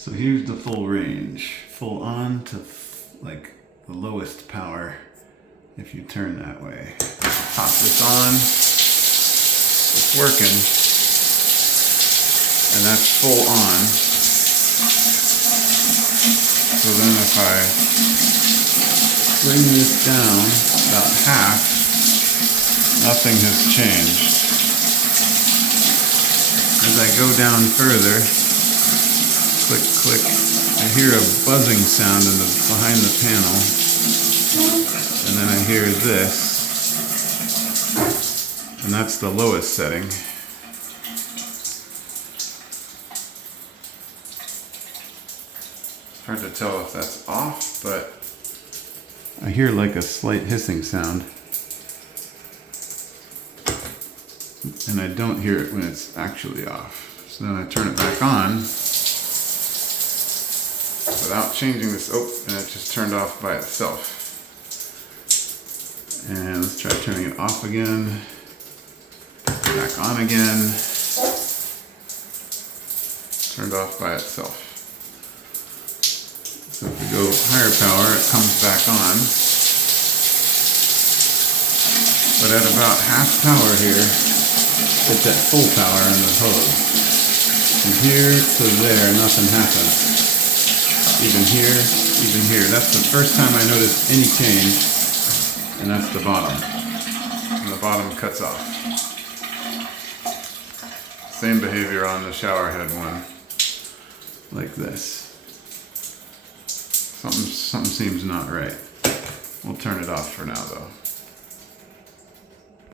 So here's the full range, full on to like the lowest power if you turn that way. Pop this on, it's working, and that's full on. So then if I bring this down about half, nothing has changed. As I go down further, click, click, I hear a buzzing sound behind the panel, and then I hear this, and that's the lowest setting. It's hard to tell if that's off, but I hear like a slight hissing sound, and I don't hear it when it's actually off. So then I turn it back on without changing this, and it just turned off by itself. And let's try turning it off again, back on again, turned off by itself. So if we go higher power, it comes back on. But at about half power here, it's at full power in the hose. From here to there, nothing happens. Even here, even here. That's the first time I noticed any change, and that's the bottom. And the bottom cuts off. Same behavior on the shower head one, like this. Something seems not right. We'll turn it off for now though.